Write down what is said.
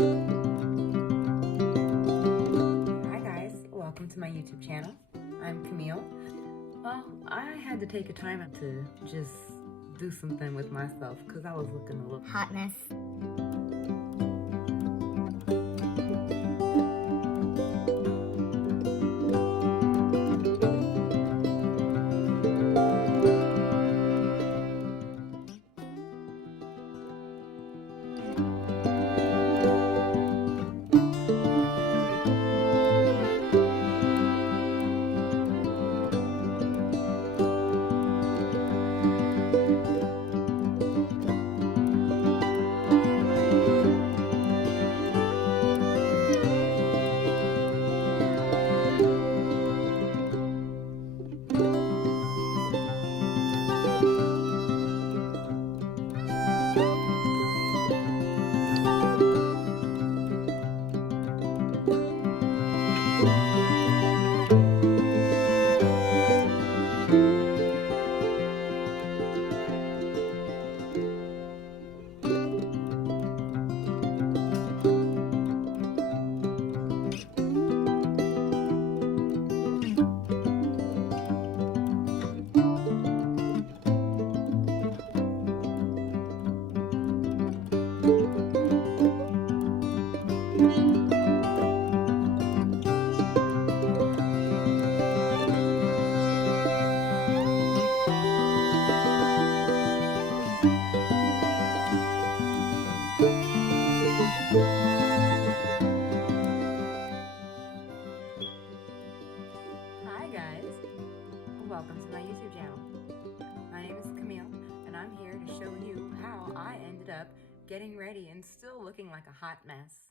Hi guys, welcome to my YouTube channel. I'm Camille. Well, I had to take a time to just do something with myself because I was looking a little hot mess. Hi guys, welcome to my YouTube channel. My name is Camille and I'm here to show you how I ended up getting ready and still looking like a hot mess.